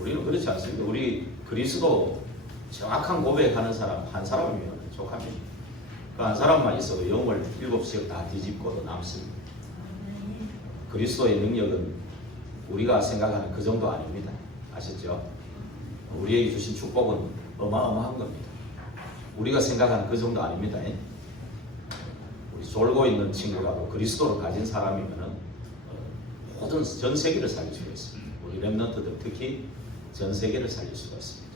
우리는 그렇지 않습니다. 우리 그리스도 정확한 고백하는 사람 한 사람이면 족합니다. 그 한 사람만 있어도 영을 7시역 다 뒤집고도 남습니다. 그리스도의 능력은 우리가 생각하는 그 정도 아닙니다. 아셨죠? 우리에게 주신 축복은 어마어마한 겁니다. 우리가 생각하는 그 정도 아닙니다. 우리 졸고 있는 친구라도 그리스도를 가진 사람이면은 모든 전 세계를 살릴 수가 있습니다. 우리 렘넌트들 특히 전 세계를 살릴 수가 있습니다.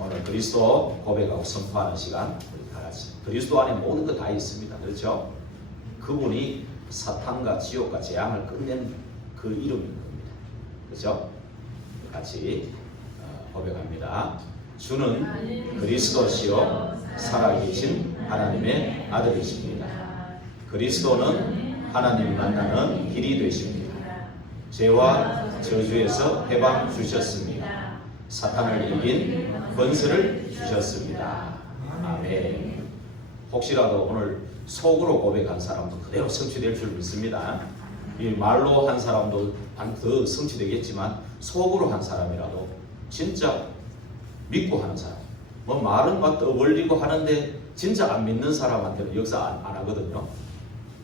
오늘 그리스도 고백하고 선포하는 시간 우리 다 같이 그리스도 안에 모든 것 다 있습니다. 그렇죠? 그분이 사탄과 지옥과 재앙을 끝낸 그 이름인 겁니다. 그렇죠? 같이 고백합니다. 주는 그리스도시요 살아계신 하나님의 아들이십니다. 그리스도는 하나님 만나는 길이 되십니다. 죄와 저주에서 해방 주셨습니다. 사탄을 이긴 권세를 주셨습니다. 아멘. 혹시라도 오늘 속으로 고백한 사람도 그대로 성취될 줄 믿습니다. 이 말로 한 사람도 더 성취되겠지만 속으로 한 사람이라도 진짜 믿고 하는 사람. 뭐 말은 막 떠벌리고 하는데 진짜 안 믿는 사람한테는 역사 안 하거든요.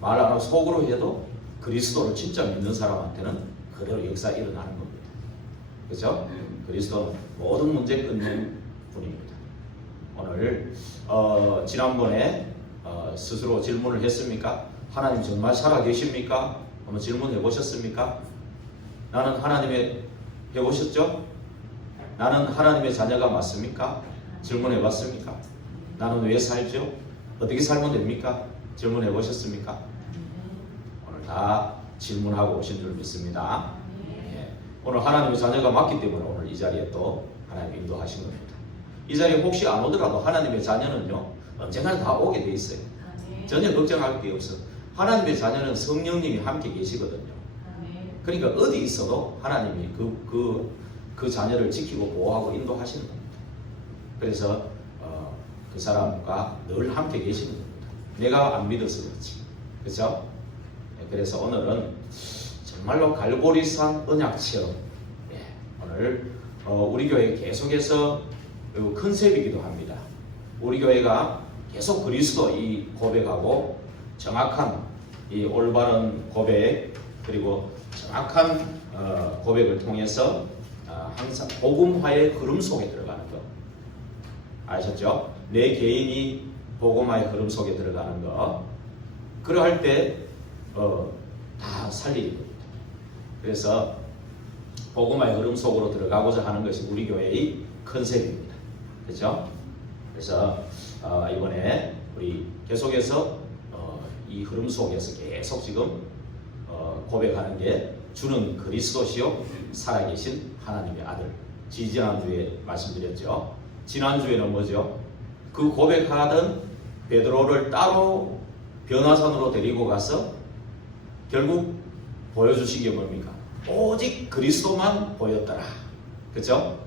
말 안 하고 속으로 해도 그리스도를 진짜 믿는 사람한테는 그대로 역사 일어나는 겁니다. 그렇죠? 그리스도는 모든 문제 끝낸 분입니다. 오늘 지난번에 스스로 질문을 했습니까? 하나님 정말 살아계십니까? 한번 질문해 보셨습니까? 나는 하나님의 해보셨죠? 나는 하나님의 자녀가 맞습니까? 질문해 봤습니까? 나는 왜 살죠? 어떻게 살면 됩니까? 질문해 보셨습니까? 오늘 다 질문하고 오신 줄 믿습니다. 예. 오늘 하나님의 자녀가 맞기 때문에 오늘 이 자리에 또 하나님 인도하신 겁니다. 이 자리에 혹시 안 오더라도 하나님의 자녀는요 언젠가 다 오게 돼 있어요. 전혀 걱정할 게 없어. 하나님의 자녀는 성령님이 함께 계시거든요. 그러니까 어디 있어도 하나님이 그 자녀를 지키고 보호하고 인도하시는 겁니다. 그래서 그 사람과 늘 함께 계시는 겁니다. 내가 안 믿어서 그렇지. 그렇죠? 그래서 오늘은 정말로 갈보리산 언약체험. 오늘 우리 교회 계속해서 컨셉이기도 합니다. 우리 교회가 계속 그리스도 이 고백하고 정확한 이 올바른 고백 그리고 정확한 고백을 통해서 항상 복음화의 흐름 속에 들어가는 것 아셨죠? 내 개인이 복음화의 흐름 속에 들어가는 것 그러할 때 다 살리는 겁니다. 그래서 복음화의 흐름 속으로 들어가고자 하는 것이 우리 교회의 컨셉입니다. 그렇죠? 그래서 이번에 우리 계속해서 이 흐름 속에서 계속 지금 고백하는 게 주는 그리스도시요 살아계신 하나님의 아들. 지난주에 말씀드렸죠. 지난주에는 뭐죠? 그 고백하던 베드로를 따로 변화산으로 데리고 가서 결국 보여주신 게 뭡니까? 오직 그리스도만 보였더라. 그렇죠?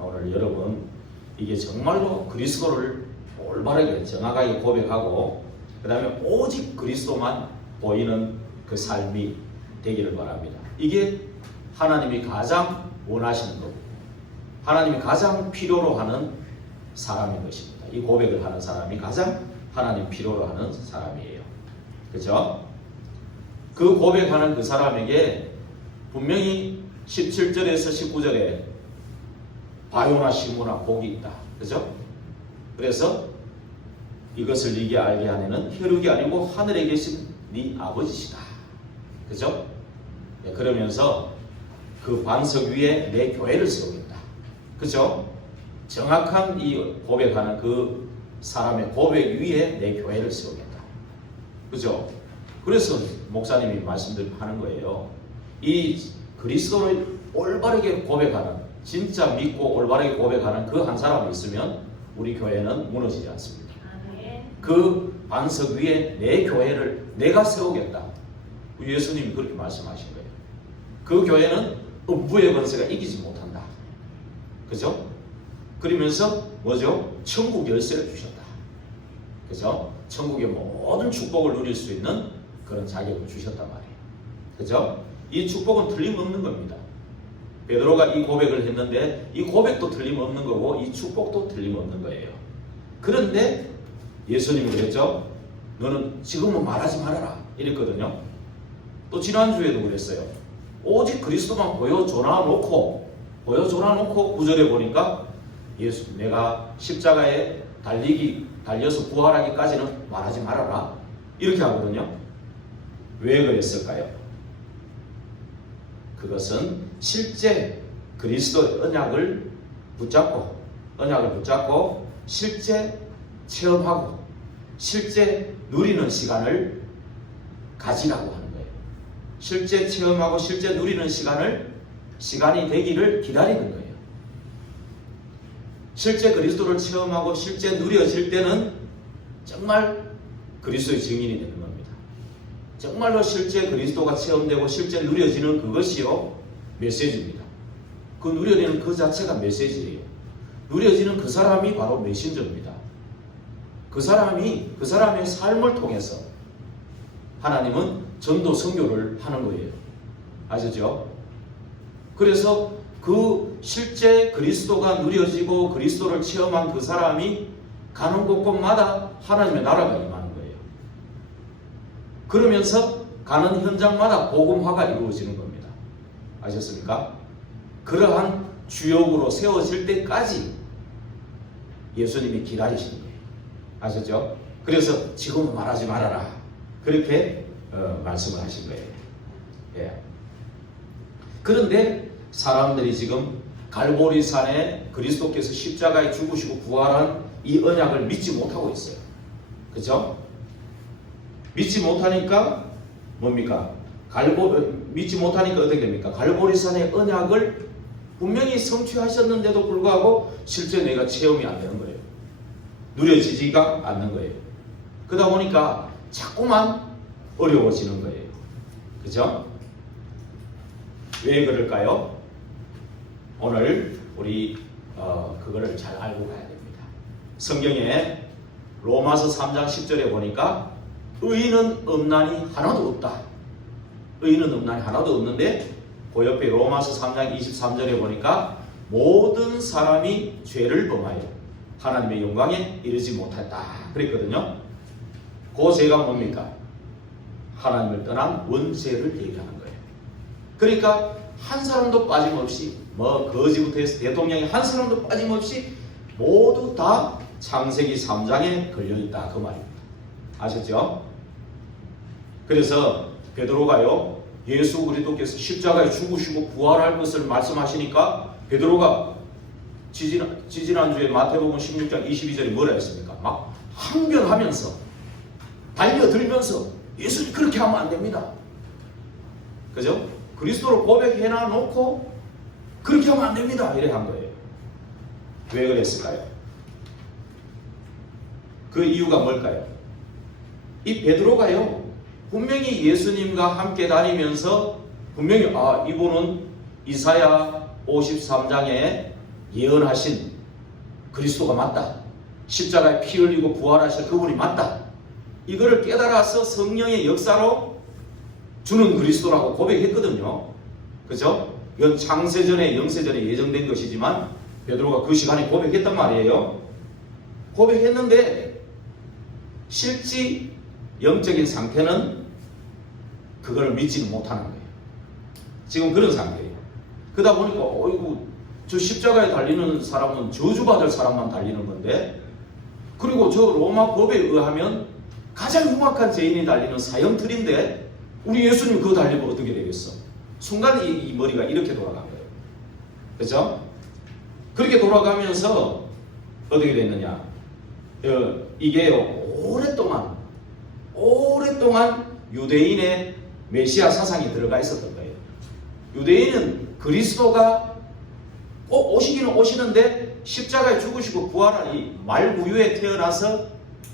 오늘 여러분 이게 정말로 그리스도를 올바르게 정확하게 고백하고 그 다음에 오직 그리스도만 보이는 그 삶이 되기를 바랍니다. 이게 하나님이 가장 원하시는 거고 하나님이 가장 필요로 하는 사람인 것입니다. 이 고백을 하는 사람이 가장 하나님 필요로 하는 사람이에요. 그렇죠? 그 고백하는 그 사람에게 분명히 17절에서 19절에 바요나 시므나 복이 있다. 그죠? 그래서 이것을 네게 알게 하는 혈육이 아니고 하늘에 계신 네 아버지시다. 그죠? 네, 그러면서 그 반석 위에 내 교회를 세우겠다. 그죠? 정확한 이 고백하는 그 사람의 고백 위에 내 교회를 세우겠다. 그죠? 그래서 목사님이 말씀하는 거예요. 이 그리스도를 올바르게 고백하는 진짜 믿고 올바르게 고백하는 그 한 사람이 있으면 우리 교회는 무너지지 않습니다. 그 반석 위에 내 교회를 내가 세우겠다. 예수님이 그렇게 말씀하신 거예요. 그 교회는 음부의 권세가 이기지 못한다. 그죠? 그러면서 뭐죠? 천국 열쇠를 주셨다. 그죠? 천국의 모든 축복을 누릴 수 있는 그런 자격을 주셨단 말이에요. 그죠? 이 축복은 틀림없는 겁니다. 베드로가 이 고백을 했는데 이 고백도 틀림없는 거고 이 축복도 틀림없는 거예요. 그런데 예수님이 그랬죠. 너는 지금은 말하지 말아라 이랬거든요. 또 지난주에도 그랬어요. 오직 그리스도만 보여줘라 놓고 9절에 보니까 예수 내가 십자가에 달려서 부활하기까지는 말하지 말아라 이렇게 하거든요. 왜 그랬을까요? 그것은 실제 그리스도의 언약을 붙잡고 실제 체험하고 실제 누리는 시간을 가지라고 하는 거예요. 실제 체험하고 실제 누리는 시간이 되기를 기다리는 거예요. 실제 그리스도를 체험하고 실제 누려질 때는 정말 그리스도의 증인이 되는 겁니다. 정말로 실제 그리스도가 체험되고 실제 누려지는 그것이요 메시지입니다. 그 누려지는 그 자체가 메시지예요. 누려지는 그 사람이 바로 메신저입니다. 그 사람의 삶을 통해서 하나님은 전도 선교를 하는 거예요. 아시죠? 그래서 그 실제 그리스도가 누려지고 그리스도를 체험한 그 사람이 가는 곳곳마다 하나님의 나라가 임하는 거예요. 그러면서 가는 현장마다 복음화가 이루어지는 겁니다. 아셨습니까? 그러한 주역으로 세워질 때까지 예수님이 기다리시는 거예요. 아셨죠? 그래서 지금은 말하지 말아라. 그렇게 말씀을 하신 거예요. 예. 그런데 사람들이 지금 갈보리산에 그리스도께서 십자가에 죽으시고 부활한 이 언약을 믿지 못하고 있어요. 그죠? 믿지 못하니까 뭡니까? 믿지 못하니까 어떻게 됩니까? 갈보리산의 언약을 분명히 성취하셨는데도 불구하고 실제 내가 체험이 안 되는 거예요. 누려지지가 않는 거예요. 그러다 보니까 자꾸만 어려워지는 거예요. 그죠? 왜 그럴까요? 오늘 우리 그거를 잘 알고 가야 됩니다. 성경에 로마서 3장 10절에 보니까 의인은 없나니 하나도 없다. 의인은 없나니 하나도 없는데 그 옆에 로마서 3장 23절에 보니까 모든 사람이 죄를 범하여 하나님의 영광에 이르지 못했다 그랬거든요. 그 죄가 뭡니까? 하나님을 떠난 원죄를 얘기하는 거예요. 그러니까 한 사람도 빠짐없이 거지부터 해서 대통령이 한 사람도 빠짐없이 모두 다 창세기 3장에 걸려있다 그 말입니다. 아셨죠? 그래서 베드로가요 예수 그리스도께서 십자가에 죽으시고 부활할 것을 말씀하시니까 베드로가 지지난주에 마태복음 16장 22절에 뭐라 했습니까? 막 항변하면서 달려들면서 예수님 그렇게 하면 안 됩니다. 그죠? 그리스도를 고백해놔 놓고 그렇게 하면 안 됩니다. 이래 한 거예요. 왜 그랬을까요? 그 이유가 뭘까요? 이 베드로가요 분명히 예수님과 함께 다니면서 분명히 이분은 이사야 53장에 예언하신 그리스도가 맞다. 십자가에 피 흘리고 부활하실 그분이 맞다. 이거를 깨달아서 성령의 역사로 주는 그리스도라고 고백했거든요. 그죠? 이건 창세전에 영세전에 예정된 것이지만 베드로가 그 시간에 고백했단 말이에요. 고백했는데 실제 영적인 상태는 그걸 믿지는 못하는 거예요. 지금 그런 상태예요. 그러다 보니까 어이구 저 십자가에 달리는 사람은 저주받을 사람만 달리는 건데 그리고 저 로마 법에 의하면 가장 흉악한 죄인이 달리는 사형틀인데 우리 예수님 그거 달리면 어떻게 되겠어? 순간에 이 머리가 이렇게 돌아간 거예요. 그렇죠? 그렇게 돌아가면서 어떻게 됐느냐? 이게 오랫동안 유대인의 메시아 사상이 들어가 있었던 거예요. 유대인은 그리스도가 꼭 오시기는 오시는데 십자가에 죽으시고 부활한 이 말구유에 태어나서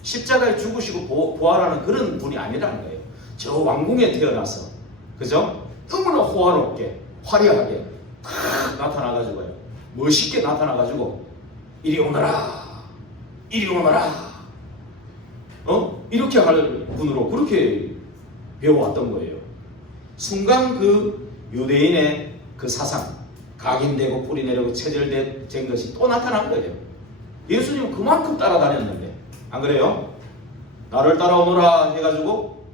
십자가에 죽으시고 부활하는 그런 분이 아니라는 거예요. 저 왕궁에 태어나서 그죠? 너무나 호화롭게 화려하게 탁 나타나가지고요. 멋있게 나타나가지고 이리 오너라 이렇게 할 분으로 그렇게 배워왔던 거예요. 순간 그 유대인의 그 사상, 각인되고 뿌리 내리고 체질된 것이 또 나타난 거예요. 예수님은 그만큼 따라다녔는데, 안 그래요? 나를 따라오너라 해가지고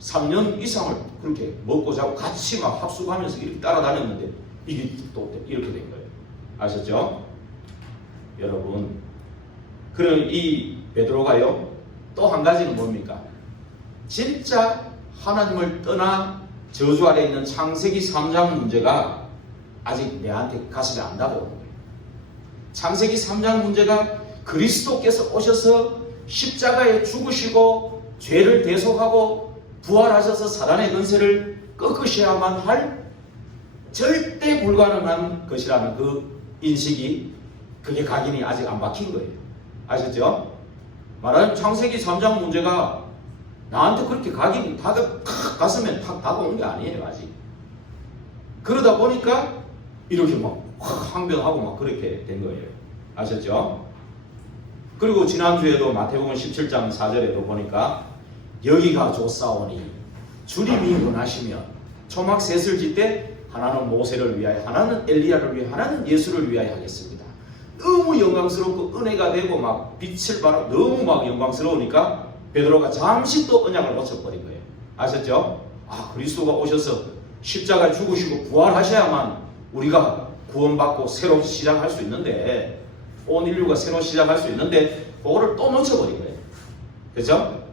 3년 이상을 그렇게 먹고 자고 같이 막 합숙하면서 이렇게 따라다녔는데 이게 또 이렇게 된 거예요. 아셨죠? 여러분, 그럼 이 베드로가요, 또 한 가지는 뭡니까? 진짜 하나님을 떠나 저주 아래 있는 창세기 3장 문제가 아직 내한테 가슴에 안 닿아오는 거예요. 창세기 3장 문제가 그리스도께서 오셔서 십자가에 죽으시고 죄를 대속하고 부활하셔서 사단의 권세를 꺾으셔야만 할 절대 불가능한 것이라는 그 인식이, 그게 각인이 아직 안 박힌 거예요. 아셨죠? 말하자면 창세기 3장 문제가 나한테 그렇게 각인이 가슴에 탁 다가온 게 아니에요, 아직. 그러다 보니까 이렇게 막 항변하고 막 그렇게 된 거예요. 아셨죠? 그리고 지난주에도 마태복음 17장 4절에도 보니까 여기가 좋사오니 주님이 원하시면 초막 셋을 짓되 하나는 모세를 위하여, 하나는 엘리야를 위하여, 하나는 예수를 위하여 하겠습니다. 너무 영광스럽고 은혜가 되고 막 빛을 발하고 너무 막 영광스러우니까 베드로가 잠시 또 언약을 놓쳐버린 거예요. 아셨죠? 아, 그리스도가 오셔서 십자가에 죽으시고 부활하셔야만 우리가 구원받고 새로 시작할 수 있는데, 온 인류가 새로 시작할 수 있는데 그거를 또 놓쳐버린 거예요. 그렇죠?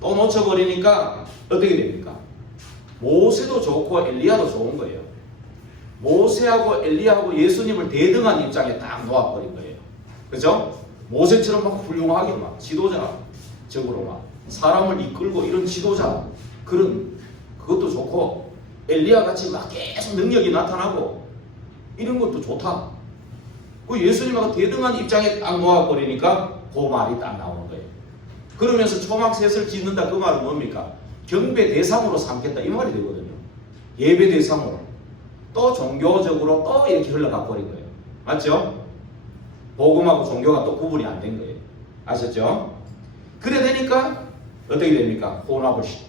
또 놓쳐버리니까 어떻게 됩니까? 모세도 좋고 엘리야도 좋은 거예요. 모세하고 엘리야하고 예수님을 대등한 입장에 딱 놓아버린 거예요. 그렇죠? 모세처럼 막 훌륭하게 막 지도자적으로 막 사람을 이끌고 이런 지도자, 그것도 좋고, 엘리야 같이 막 계속 능력이 나타나고 이런 것도 좋다. 그 예수님하고 대등한 입장에 딱 놓아버리니까 그 말이 딱 나오는 거예요. 그러면서 초막셋을 짓는다, 그 말은 뭡니까? 경배 대상으로 삼겠다, 이 말이 되거든요. 예배 대상으로. 또 종교적으로 또 이렇게 흘러가 버린 거예요. 맞죠? 복음하고 종교가 또 구분이 안 된 거예요. 아셨죠? 그래 되니까 어떻게 됩니까? 혼합을 시켜요.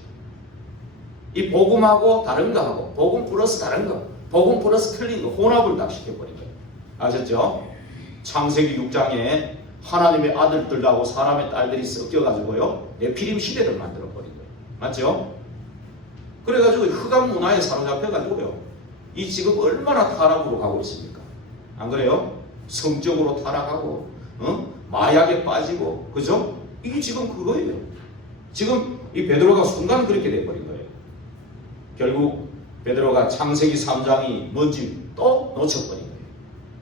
이 복음하고 다른 거하고 복음 플러스 다른 거, 복음 플러스 틀린 거 혼합을 딱 시켜버린 거예요. 아셨죠? 창세기 6장에 하나님의 아들들하고 사람의 딸들이 섞여가지고요, 네피림 시대를 만들어버린 거예요. 맞죠? 그래가지고 흑암 문화에 사로잡혀가지고요, 이 지금 얼마나 타락으로 가고 있습니까? 안 그래요? 성적으로 타락하고, 마약에 빠지고, 그죠? 이게 지금 그거예요. 지금 이 베드로가 순간 그렇게 돼버린 거예요. 결국 베드로가 창세기 3장이 뭔지 또 놓쳐버린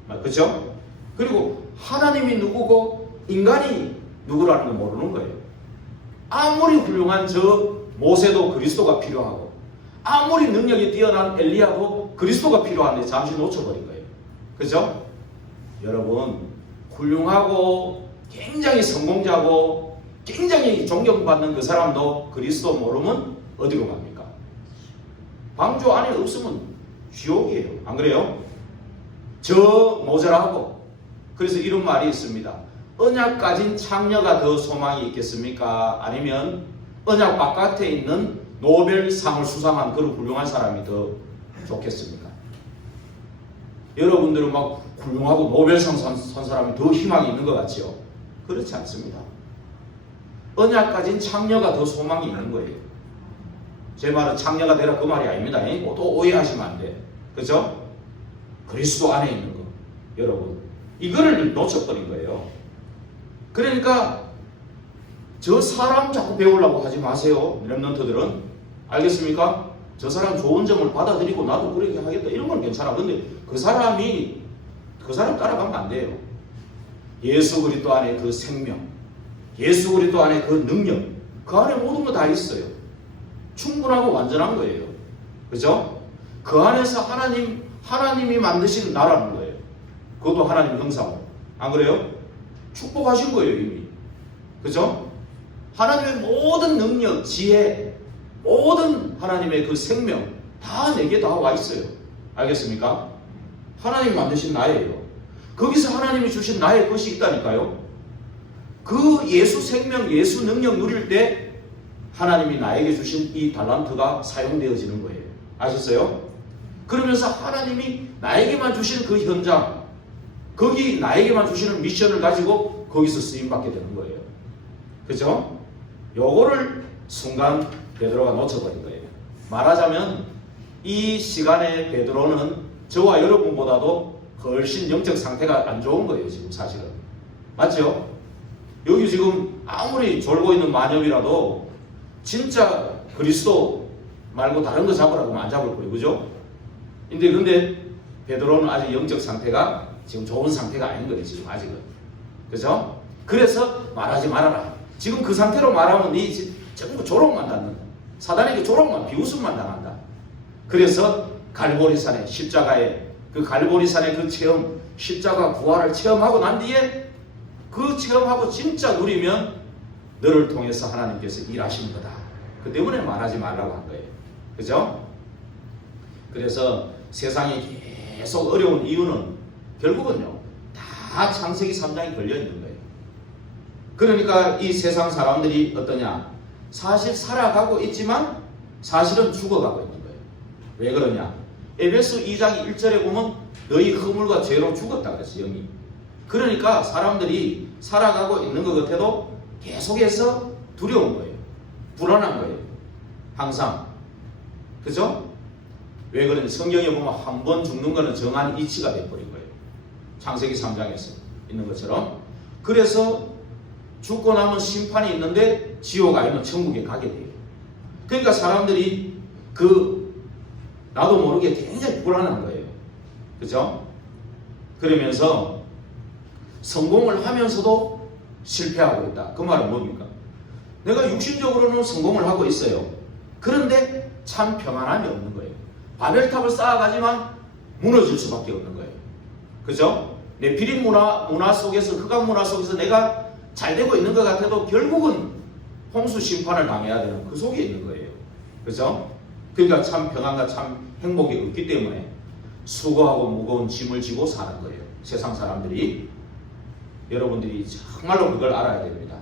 거예요. 그죠? 그리고 하나님이 누구고 인간이 누구라는 걸 모르는 거예요. 아무리 훌륭한 저 모세도 그리스도가 필요하고, 아무리 능력이 뛰어난 엘리야도 그리스도가 필요한데 잠시 놓쳐버린 거예요. 그죠? 여러분, 훌륭하고 굉장히 성공자고 굉장히 존경받는 그 사람도 그리스도 모르면 어디로 갑니까? 방주 안에 없으면 지옥이에요. 안 그래요? 저 모자라고. 그래서 이런 말이 있습니다. 언약 가진 창녀가 더 소망이 있겠습니까? 아니면 언약 바깥에 있는 노벨상을 수상한 그런 훌륭한 사람이 더 좋겠습니까? 여러분들은 막 훌륭하고 노벨상 산 사람이 더 희망이 있는 것 같지요? 그렇지 않습니다. 언약 가진 창녀가 더 소망이 있는 거예요. 제 말은 창녀가 되라 그 말이 아닙니다. 또 오해하시면 안 돼. 그죠? 그리스도 안에 있는 거. 여러분, 이거를 놓쳐버린 거예요. 그러니까 저 사람 자꾸 배우려고 하지 마세요. 렘넌트들은. 알겠습니까? 저 사람 좋은 점을 받아들이고 나도 그렇게 하겠다, 이런 건 괜찮아. 근데 그 사람 따라가면 안 돼요. 예수 그리스도 안에 그 생명, 예수 그리스도 안에 그 능력, 그 안에 모든 거 다 있어요. 충분하고 완전한 거예요. 그죠? 그 안에서 하나님이 만드신 나라는 거예요. 그것도 하나님 형상으로. 안 그래요? 축복하신 거예요, 이미. 그죠? 하나님의 모든 능력, 지혜, 모든 하나님의 그 생명 다 내게 다 와 있어요. 알겠습니까? 하나님 만드신 나예요. 거기서 하나님이 주신 나의 것이 있다니까요. 그 예수 생명, 예수 능력 누릴 때 하나님이 나에게 주신 이 달란트가 사용되어지는 거예요. 아셨어요? 그러면서 하나님이 나에게만 주신 그 현장, 거기 나에게만 주시는 미션을 가지고 거기서 쓰임받게 되는 거예요. 그죠? 요거를 순간 베드로가 놓쳐버린 거예요. 말하자면 이 시간에 베드로는 저와 여러분보다도 훨씬 영적 상태가 안 좋은 거예요. 지금 사실은. 맞죠? 여기 지금 아무리 졸고 있는 마녀이라도 진짜 그리스도 말고 다른 거 잡으라고 하면 안 잡을 거예요. 그죠? 근데 베드로는 아직 영적 상태가 지금 좋은 상태가 아닌 거예요. 지금 아직은. 그죠? 그래서 말하지 말아라. 지금 그 상태로 말하면 네 전부 조롱만 받는다. 사단에게 조롱만, 비웃음만 당한다. 그래서 갈보리산의 십자가에 그 갈보리산의 그 체험, 십자가 부활을 체험하고 난 뒤에 그 체험하고 진짜 누리면 너를 통해서 하나님께서 일하시는 거다. 그 때문에 말하지 말라고 한 거예요. 그죠? 그래서 세상이 계속 어려운 이유는 결국은요, 다 창세기 3장에 걸려있는 거예요. 그러니까 이 세상 사람들이 어떠냐? 사실 살아가고 있지만 사실은 죽어가고 있는 거예요. 왜 그러냐? 에베소 2장 1절에 보면 너희 허물과 죄로 죽었다 그랬어요. 영이. 그러니까 사람들이 살아가고 있는 것 같아도 계속해서 두려운 거예요. 불안한 거예요. 항상. 그죠? 왜 그러냐? 성경에 보면 한 번 죽는 거는 정한 이치가 돼버린 거예요. 창세기 3장에서 있는 것처럼. 그래서 죽고 나면 심판이 있는데 지옥 아니면 천국에 가게 돼요. 그러니까 사람들이 나도 모르게 굉장히 불안한 거예요. 그죠? 그러면서 성공을 하면서도 실패하고 있다. 그 말은 뭡니까? 내가 육신적으로는 성공을 하고 있어요. 그런데 참 평안함이 없는 거예요. 바벨탑을 쌓아가지만 무너질 수밖에 없는 거예요. 그죠? 네피림 문화 속에서, 흑암 문화 속에서 내가 잘 되고 있는 것 같아도 결국은 홍수 심판을 당해야 되는 그 속에 있는 거예요. 그죠? 그러니까 참 평안과 참 행복이 없기 때문에 수고하고 무거운 짐을 지고 사는 거예요. 세상 사람들이. 여러분들이 정말로 그걸 알아야 됩니다.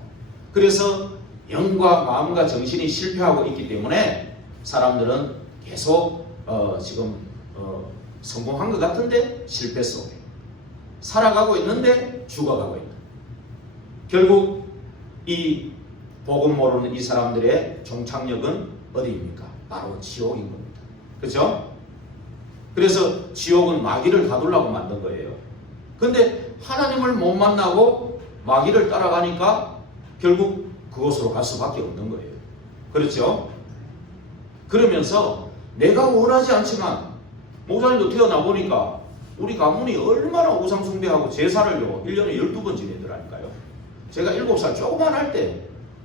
그래서 영과 마음과 정신이 실패하고 있기 때문에 사람들은 계속 지금 성공한 것 같은데 실패 속에 살아가고 있는데 죽어가고 있는, 결국 이 복음 모르는 이 사람들의 종착역은 어디입니까? 바로 지옥인 겁니다. 그렇죠? 그래서 지옥은 마귀를 가두려고 만든 거예요. 근데 하나님을 못 만나고 마귀를 따라가니까 결국 그곳으로 갈 수밖에 없는 거예요. 그렇죠? 그러면서 내가 원하지 않지만, 목사님도 태어나 보니까 우리 가문이 얼마나 우상숭배하고 제사를요 1년에 12번 지내더라니까요. 제가 7살 조그만 할 때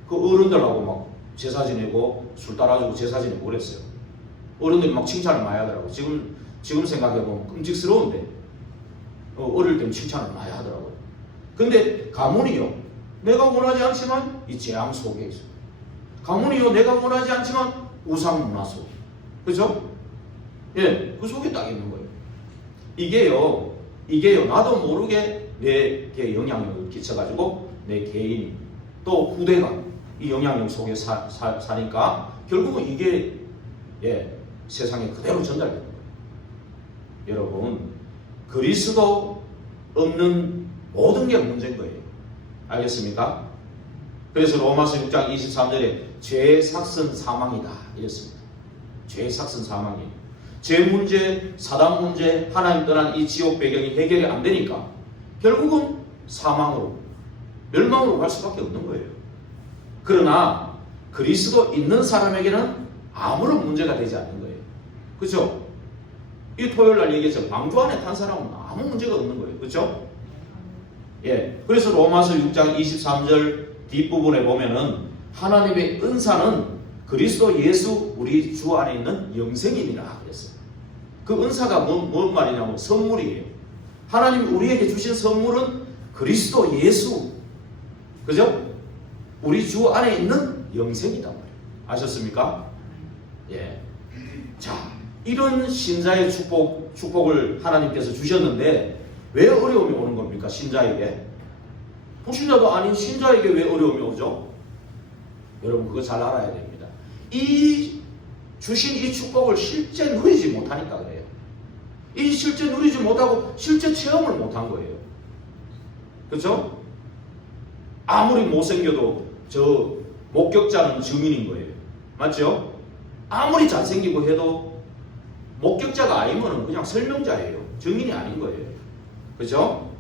그 어른들하고 막 제사 지내고 술 따라주고 제사 지내고 그랬어요. 어른들이 막 칭찬을 많이 하더라고요. 지금 생각해보면 끔찍스러운데 어릴 때는 칭찬을 많이 하더라고요. 근데 가문이요, 내가 원하지 않지만 이 재앙 속에 있어요. 가문이요, 내가 원하지 않지만 우상 문화 속에. 그죠? 예, 그 속에 딱 있는 거예요. 이게요, 나도 모르게 내게 영향력을 끼쳐가지고 내 개인이 또 후대가 이 영향력 속에 사니까 결국은 이게 세상에 그대로 전달되는 거예요. 여러분, 그리스도 없는 모든 게 문제인 거예요. 알겠습니까? 그래서 로마서 6장 23절에 죄의 삭은 사망이다 이랬습니다. 죄의 삭은 사망이에요. 죄 문제, 사단 문제, 하나님 떠난 이 지옥 배경이 해결이 안 되니까 결국은 사망으로, 멸망으로 갈 수밖에 없는 거예요. 그러나 그리스도 있는 사람에게는 아무런 문제가 되지 않는 거예요. 그렇죠? 이 토요일날 얘기했죠. 방주 안에 탄 사람은 아무 문제가 없는 거예요. 그렇죠? 예. 그래서 로마서 6장 23절 뒷부분에 보면은 하나님의 은사는 그리스도 예수 우리 주 안에 있는 영생이니라 그랬어요. 그 은사가 뭔 말이냐면 선물이에요. 하나님이 우리에게 주신 선물은 그리스도 예수, 그죠? 우리 주 안에 있는 영생이단 말이에요. 아셨습니까? 예. 자, 이런 신자의 축복을 하나님께서 주셨는데 왜 어려움이 오는 겁니까? 신자에게. 불신자도 아닌 신자에게 왜 어려움이 오죠? 여러분 그거 잘 알아야 됩니다. 이 주신 이 축복을 실제 누리지 못하니까 그래요. 이 실제 누리지 못하고 실제 체험을 못한 거예요. 그렇죠? 아무리 못생겨도 저 목격자는 증인인 거예요. 맞죠? 아무리 잘생기고 해도 목격자가 아니면 그냥 설명자예요. 증인이 아닌 거예요. 그렇죠?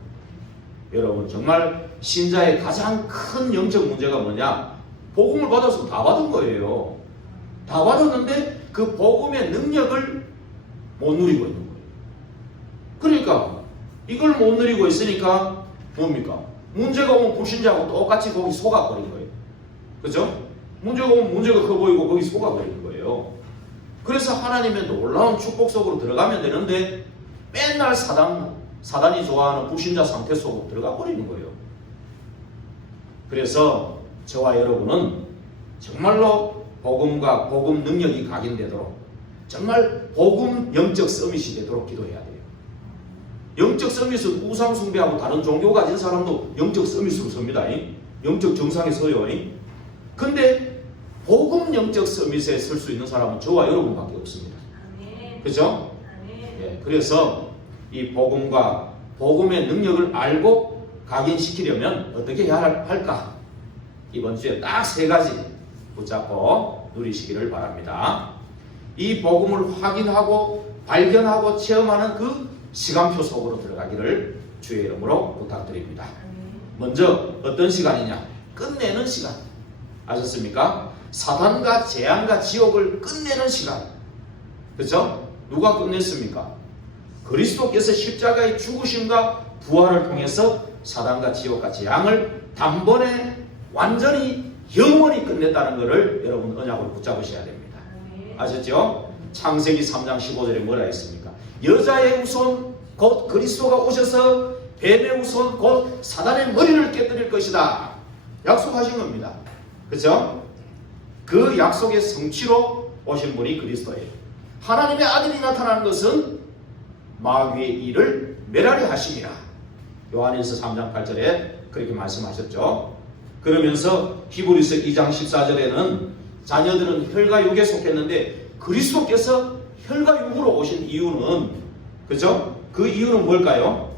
여러분 정말 신자의 가장 큰 영적 문제가 뭐냐? 복음을 받아서 다 받은 거예요. 다 받았는데 그 복음의 능력을 못 누리고 있는 거예요. 그러니까 이걸 못 누리고 있으니까 뭡니까? 문제가 오면 불신자하고 똑같이 거기 속아버린 거예요. 그죠? 문제가 오면 문제가 커 보이고 거기 속아버리는 거예요. 그래서 하나님의 놀라운 축복 속으로 들어가면 되는데 맨날 사단이 좋아하는 불신자 상태 속으로 들어가 버리는 거예요. 그래서 저와 여러분은 정말로 복음과 복음 능력이 각인되도록 정말 복음 영적 서밋이 되도록 기도해야 돼요. 영적 서밋은 우상 숭배하고 다른 종교 가진 사람도 영적 서밋으로 섭니다. 영적 정상에 서요. 근데 복음 영적 서밋에 설 수 있는 사람은 저와 여러분밖에 없습니다. 그죠? 예, 그래서 이 복음과 복음의 능력을 알고 각인시키려면 어떻게 해야 할까? 이번 주에 딱 3가지 붙잡고 누리시기를 바랍니다. 이 복음을 확인하고 발견하고 체험하는 그 시간표 속으로 들어가기를 주의 이름으로 부탁드립니다. 먼저 어떤 시간이냐? 끝내는 시간. 아셨습니까? 사단과 재앙과 지옥을 끝내는 시간. 그렇죠? 누가 끝냈습니까? 그리스도께서 십자가의 죽으심과 부활을 통해서 사단과 지옥과 재앙을 단번에 완전히 영원히 끝냈다는 것을 여러분 언약으로 붙잡으셔야 됩니다. 아셨죠? 창세기 3장 15절에 뭐라 했습니까? 여자의 후손 곧 그리스도가 오셔서 뱀의 후손 곧 사단의 머리를 깨뜨릴 것이다. 약속하신 겁니다. 그렇죠? 그 약속의 성취로 오신 분이 그리스도예요. 하나님의 아들이 나타나는 것은 마귀의 일을 멸하려 하심이라. 요한일서 3장 8절에 그렇게 말씀하셨죠. 그러면서 히브리서 2장 14절에는 자녀들은 혈과 육에 속했는데 그리스도께서 혈과 육으로 오신 이유는, 그죠? 그 이유는 뭘까요?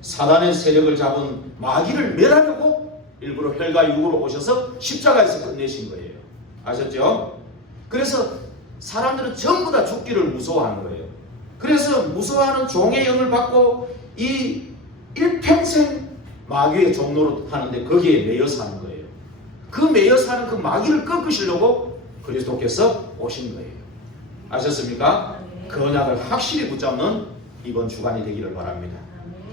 사단의 세력을 잡은 마귀를 멸하려고 일부러 혈과 육으로 오셔서 십자가에서 끝내신 거예요. 아셨죠? 그래서 사람들은 전부 다 죽기를 무서워하는 거예요. 그래서 무서워하는 종의 영을 받고 이 일평생 마귀의 종노릇 하는데 거기에 매여 사는 거예요. 그 매여 사는 그 마귀를 꺾으시려고 그리스도께서 오신 거예요. 아셨습니까? 그 언약을 확실히 붙잡는 이번 주간이 되기를 바랍니다.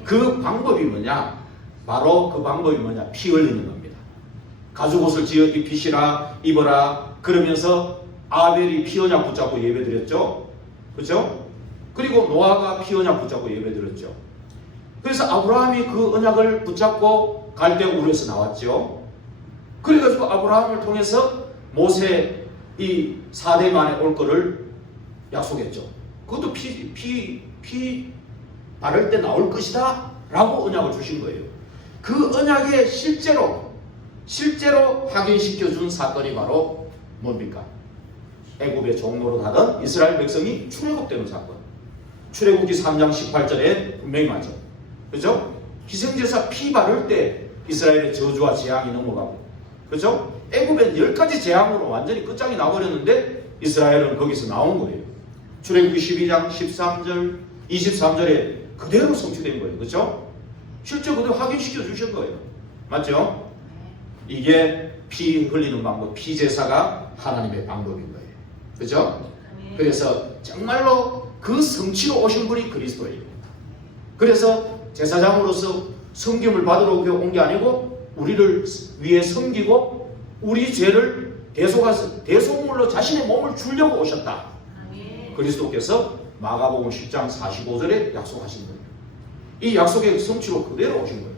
그 방법이 뭐냐? 바로 그 방법이 뭐냐? 피 흘리는 겁니다. 가죽옷을 지어 입히시라, 입어라. 그러면서 아벨이 피 언약 붙잡고 예배드렸죠. 그렇죠? 그리고 노아가 피 언약 붙잡고 예배드렸죠. 그래서 아브라함이 그 언약을 붙잡고 갈대우르에서 나왔죠. 그래가지고 아브라함을 통해서 모세 이 4대 만에 올 거를 약속했죠. 그것도 피 바를 때 나올 것이다 라고 언약을 주신 거예요. 그 언약에 실제로 확인시켜준 사건이 바로 뭡니까? 애굽의 종노릇 하던 이스라엘 백성이 출애굽되는 사건. 출애굽기 3장 18절에 분명히 맞죠. 그죠? 희생제사 피 바를 때 이스라엘의 저주와 재앙이 넘어가고, 그죠? 애굽엔 10가지 재앙으로 완전히 끝장이 나버렸는데 이스라엘은 거기서 나온 거예요. 출애굽기 12장 13절 23절에 그대로 성취된 거예요. 그죠? 실제 그대로 확인시켜 주신 거예요. 맞죠? 이게 피 흘리는 방법, 피 제사가 하나님의 방법인 거예요. 그죠? 그래서 정말로 그 성취로 오신 분이 그리스도예요. 그래서 제사장으로서 섬김을 받으러 온 게 아니고 우리를 위해 섬기고 우리 죄를 대속물로 자신의 몸을 주려고 오셨다. 그리스도께서 마가복음 10장 45절에 약속하신 거예요. 이 약속의 성취로 그대로 오신 거예요.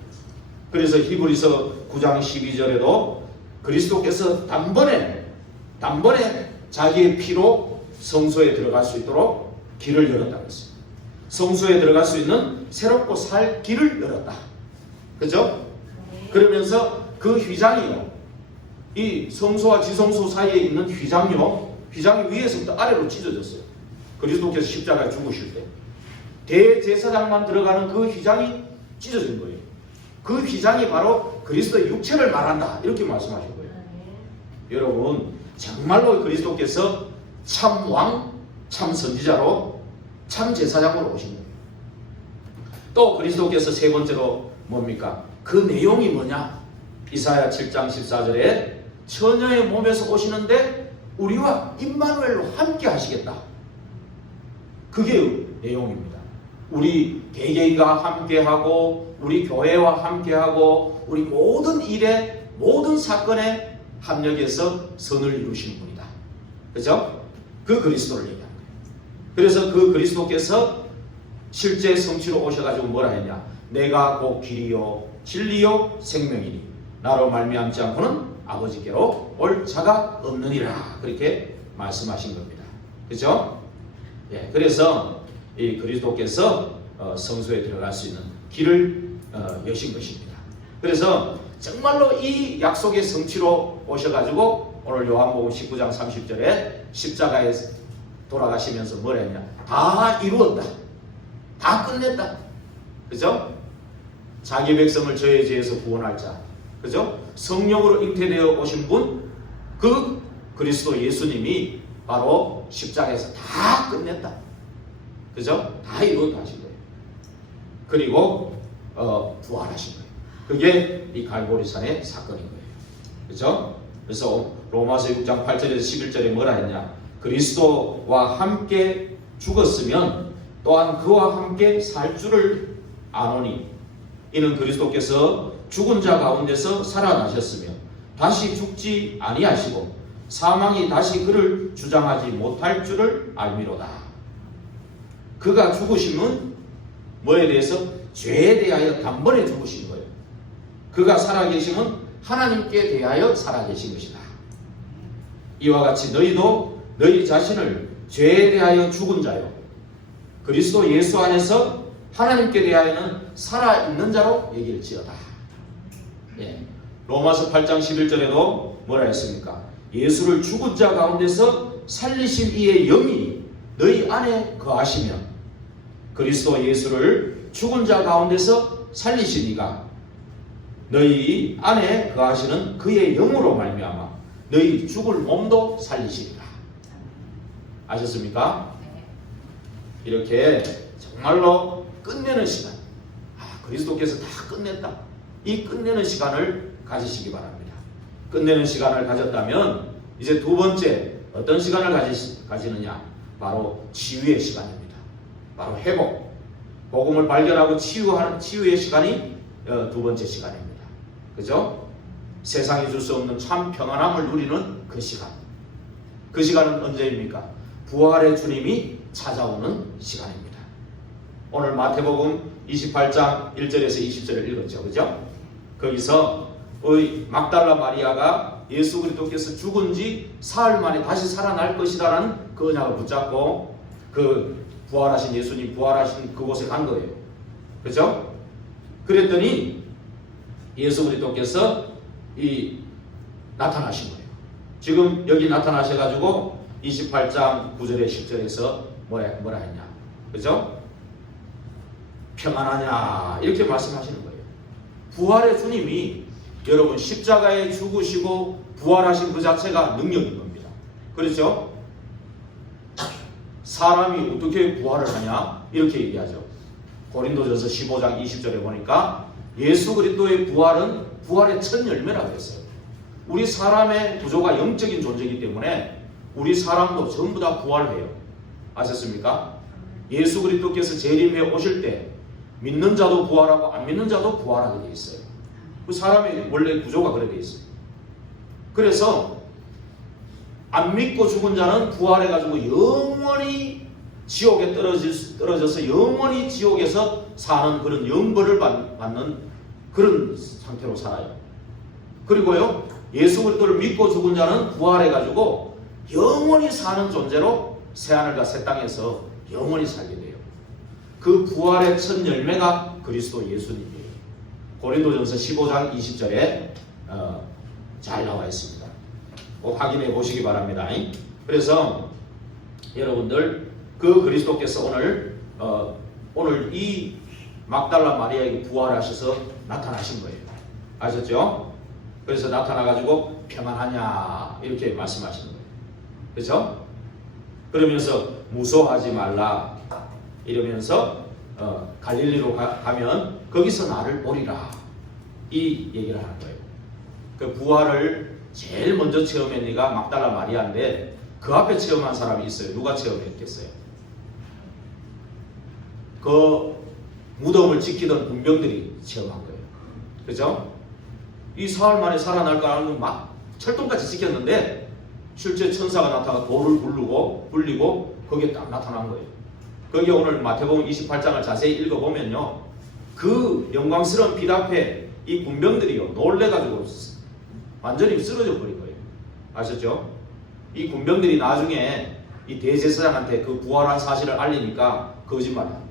그래서 히브리서 9장 12절에도 그리스도께서 단번에 자기의 피로 성소에 들어갈 수 있도록 길을 열었다고 했어요. 성소에 들어갈 수 있는 새롭고 살 길을 열었다. 그죠? 그러면서 그 휘장이요, 이 성소와 지성소 사이에 있는 휘장이 위에서부터 아래로 찢어졌어요. 그리스도께서 십자가에 죽으실 때 대제사장만 들어가는 그 휘장이 찢어진 거예요. 그 휘장이 바로 그리스도의 육체를 말한다. 이렇게 말씀하신 거예요. 여러분, 정말로 그리스도께서 참 왕, 참 선지자로, 참 제사장으로 오신 거예요. 또 그리스도께서 세 번째로 뭡니까? 그 내용이 뭐냐? 이사야 7장 14절에 처녀의 몸에서 오시는데 우리와 임마누엘로 함께 하시겠다. 그게 내용입니다. 우리 개개인과 함께하고 우리 교회와 함께하고 우리 모든 일에 모든 사건에 합력해서 선을 이루시는 분이다. 그렇죠? 그 그리스도를 얘기하는 거예요. 그래서 그 그리스도께서 실제 성취로 오셔가지고 뭐라 했냐? 내가 곧 길이요 진리요 생명이니 나로 말미암지 않고는 아버지께로 올 자가 없느니라. 그렇게 말씀하신 겁니다. 그렇죠? 예, 그래서 이 그리스도께서 성소에 들어갈 수 있는 길을 여신 것입니다. 그래서 정말로 이 약속의 성취로 오셔가지고 오늘 요한복음 19장 30절에 십자가에 돌아가시면서 뭐라 했냐? 다 이루었다. 다 끝냈다. 그죠? 자기 백성을 저의 죄에서 구원할 자. 그죠? 성령으로 잉태되어 오신 분, 그 그리스도 예수님이 바로 십자가에서 다 끝냈다. 그죠? 다 이루었다 하신 거예요. 그리고 부활하신 거예요. 그게 이 갈보리산의 사건인 거예요. 그죠? 그래서 로마서 6장 8절에서 11절에 뭐라 했냐? 그리스도와 함께 죽었으면 또한 그와 함께 살 줄을 아노니 이는 그리스도께서 죽은 자 가운데서 살아나셨으며 다시 죽지 아니하시고 사망이 다시 그를 주장하지 못할 줄을 알미로다. 그가 죽으심은 뭐에 대해서? 죄에 대하여 단번에 죽으신 거예요. 그가 살아계심은 하나님께 대하여 살아계신 것이다. 이와 같이 너희도 너희 자신을 죄에 대하여 죽은 자요 그리스도 예수 안에서 하나님께 대하여는 살아있는 자로 얘기할지어다. 예. 로마서 8장 11절에도 뭐라 했습니까? 예수를 죽은 자 가운데서 살리신 이의 영이 너희 안에 거하시며 그리스도 예수를 죽은 자 가운데서 살리신 이가 너희 안에 거하시는 그의 영으로 말미암아 너희 죽을 몸도 살리시리라. 아셨습니까? 이렇게 정말로 끝내는 시간, 그리스도께서 다 끝냈다. 이 끝내는 시간을 가지시기 바랍니다. 끝내는 시간을 가졌다면 이제 두 번째 어떤 시간을 가지느냐? 바로 치유의 시간입니다. 바로 회복, 복음을 발견하고 치유하는 치유의 시간이 두 번째 시간입니다. 그죠? 세상이 줄 수 없는 참 평안함을 누리는 그 시간. 그 시간은 언제입니까? 부활의 주님이 찾아오는 시간입니다. 오늘 마태복음 28장 1절에서 20절을 읽었죠. 그죠? 거기서 막달라 마리아가 예수 그리스도께서 죽은 지 사흘 만에 다시 살아날 것이라는 그 언약을 붙잡고 그 부활하신 예수님 부활하신 그곳에 간 거예요. 그죠? 그랬더니 예수 그리스도께서 나타나신 거예요. 지금 여기 나타나셔가지고 28장 9절에 10절에서 뭐라 했냐? 그죠? 평안하냐? 이렇게 말씀하시는 거예요. 부활의 주님이 여러분 십자가에 죽으시고 부활하신 그 자체가 능력인 겁니다. 그렇죠? 사람이 어떻게 부활을 하냐? 이렇게 얘기하죠. 고린도전서 15장 20절에 보니까 예수 그리스도의 부활은 부활의 첫 열매라고 했어요. 우리 사람의 구조가 영적인 존재이기 때문에 우리 사람도 전부 다 부활해요. 아셨습니까? 예수 그리스도께서 재림해 오실 때 믿는 자도 부활하고 안 믿는 자도 부활하게 되어 있어요. 그 사람의 원래 구조가 그렇게 되어 있어요. 그래서 안 믿고 죽은 자는 부활해가지고 영원히 지옥에 떨어져서 영원히 지옥에서 사는 그런 영벌을 받는 그런 상태로 살아요. 그리고요, 예수 그리스도를 믿고 죽은 자는 부활해가지고 영원히 사는 존재로 새하늘과 새 땅에서 영원히 살게 돼요. 그 부활의 첫 열매가 그리스도 예수님이에요. 고린도전서 15장 20절에 잘 나와 있습니다. 꼭 확인해 보시기 바랍니다. 그래서 여러분들 그 그리스도께서 오늘 오늘 이 막달라 마리아에게 부활하셔서 나타나신 거예요. 아셨죠? 그래서 나타나가지고 평안하냐 이렇게 말씀하시는 거예요. 그렇죠? 그러면서 무서워하지 말라 이러면서 갈릴리로 가면 거기서 나를 보리라 이 얘기를 하는 거예요. 그 부활을 제일 먼저 체험한 이가 막달라 마리아인데 그 앞에 체험한 사람이 있어요. 누가 체험했겠어요? 그 무덤을 지키던 군병들이 체험한 거예요. 그죠? 이 사흘 만에 살아날까 하는 막 철동같이 지켰는데 실제 천사가 나타나 돌을 굴리고 거기에 딱 나타난 거예요. 거기 오늘 마태복음 28장을 자세히 읽어보면요. 그 영광스러운 빛 앞에 이 군병들이요 놀래가지고 완전히 쓰러져 버린 거예요. 아셨죠? 이 군병들이 나중에 이 대제사장한테 그 부활한 사실을 알리니까 거짓말이야.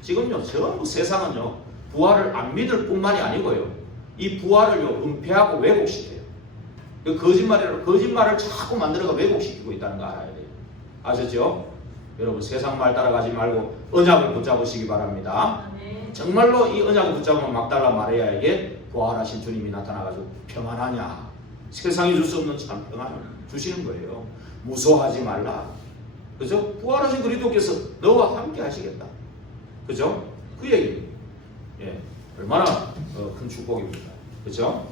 지금요 전부 세상은요 부활을 안 믿을 뿐만이 아니고요 이 부활을요 은폐하고 왜곡시켜요. 그 거짓말을 자꾸 만들어가 왜곡시키고 있다는 거 알아야 돼요. 아셨죠? 여러분 세상 말 따라가지 말고 언약을 붙잡으시기 바랍니다. 정말로 이 언약을 붙잡으면 막달라 마리아에게 부활하신 주님이 나타나가지고 평안하냐 세상이 줄 수 없는 참 평안을 주시는 거예요. 무서워하지 말라. 그죠? 부활하신 그리스도께서 너와 함께 하시겠다. 그죠? 그 얘기예요. 예, 얼마나 큰 축복입니까? 그죠?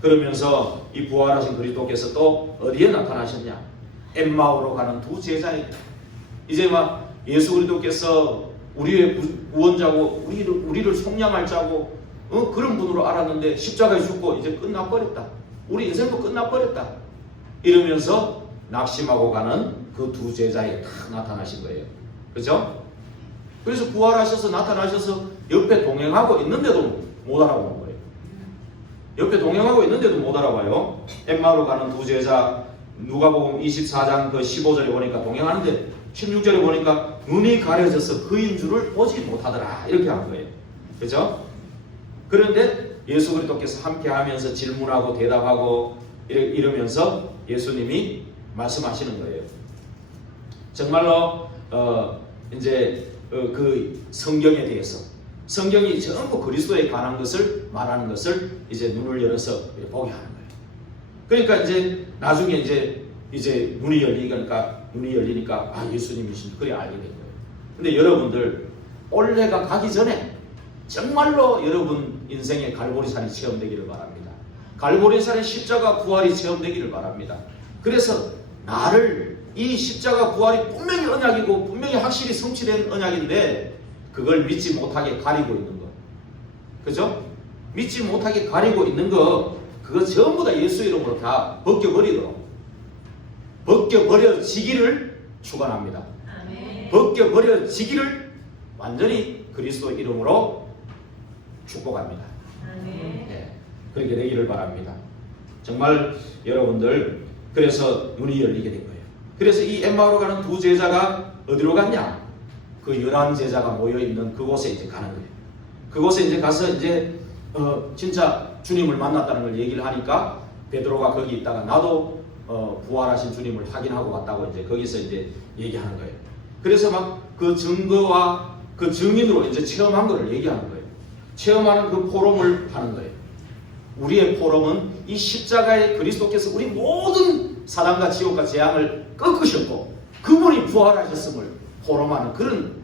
그러면서 이 부활하신 그리스도께서 또 어디에 나타나셨냐? 엠마오로 가는 두 제자에게. 이제 막 예수 그리스도께서 우리의 구원자고 우리를 속량할 자고 그런 분으로 알았는데 십자가에 죽고 이제 끝나버렸다. 우리 인생도 끝나버렸다. 이러면서 낙심하고 가는 그 두 제자에게 딱 나타나신 거예요. 그죠? 그래서 부활하셔서 나타나셔서 옆에 동행하고 있는데도 못 알아보는 거예요. 옆에 동행하고 있는데도 못 알아봐요. 엠마오로 가는 두 제자 누가복음 24장 그 15절에 보니까 동행하는데 16절에 보니까 눈이 가려져서 그인 줄을 보지 못하더라 이렇게 한 거예요. 그죠? 그런데 예수 그리스도께서 함께 하면서 질문하고 대답하고 이러면서 예수님이 말씀하시는 거예요. 정말로 이제 그 성경에 대해서 성경이 전부 그리스도에 관한 것을 말하는 것을 이제 눈을 열어서 보게 하는 거예요. 그러니까 이제 나중에 이제 눈이 열리니까 아 예수님이신 그래 알게 된 거예요. 근데 여러분들 올해가 가기 전에 정말로 여러분 인생의 갈보리산이 체험되기를 바랍니다. 갈보리산의 십자가 부활이 체험되기를 바랍니다. 그래서 나를 이 십자가 부활이 분명히 언약이고 분명히 확실히 성취된 언약인데 그걸 믿지 못하게 가리고 있는 것. 그죠? 믿지 못하게 가리고 있는 거 그거 전부 다 예수 이름으로 다 벗겨버리도록 벗겨버려지기를 축원합니다. 벗겨버려지기를 완전히 그리스도 이름으로 축복합니다. 네, 그렇게 되기를 바랍니다. 정말 여러분들 그래서 눈이 열리게 된 거예요. 그래서 이 엠마오로 가는 두 제자가 어디로 갔냐? 그 11제자가 모여있는 그곳에 이제 가는 거예요. 그곳에 이제 가서 이제 진짜 주님을 만났다는 걸 얘기를 하니까 베드로가 거기 있다가 나도 부활하신 주님을 확인하고 갔다고 이제 거기서 이제 얘기하는 거예요. 그래서 막 그 증거와 그 증인으로 이제 체험한 거를 얘기하는 거예요. 체험하는 그 포럼을 하는 거예요. 우리의 포럼은 이 십자가의 그리스도께서 우리 모든 사단과 지옥과 재앙을 꺾으셨고 그분이 부활하셨음을 포럼하는 그런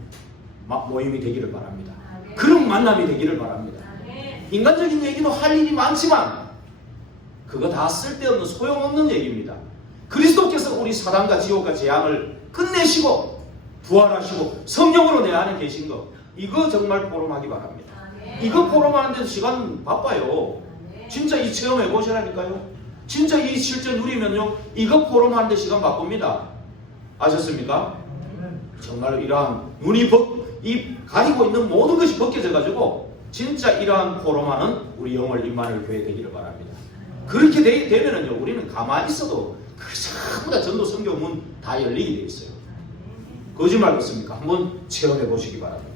모임이 되기를 바랍니다. 그런 만남이 되기를 바랍니다. 인간적인 얘기도 할 일이 많지만 그거 다 쓸데없는 소용없는 얘기입니다. 그리스도께서 우리 사단과 지옥과 재앙을 끝내시고 부활하시고 성령으로 내 안에 계신 거 이거 정말 포럼하기 바랍니다. 이거 포럼하는데도 시간 바빠요. 진짜 이 체험해 보시라니까요. 진짜 이 실제 누리면요 이거 포럼하는데 시간 바쁩니다. 아셨습니까? 정말 이러한 눈이 이 가지고 있는 모든 것이 벗겨져 가지고 진짜 이러한 포럼하는 우리 영월 임마누엘 교회 되기를 바랍니다. 그렇게 되면은요 우리는 가만히 있어도 그 전부 다 전도 성경문 다 열리게 돼 있어요. 거짓말 같습니까? 한번 체험해 보시기 바랍니다.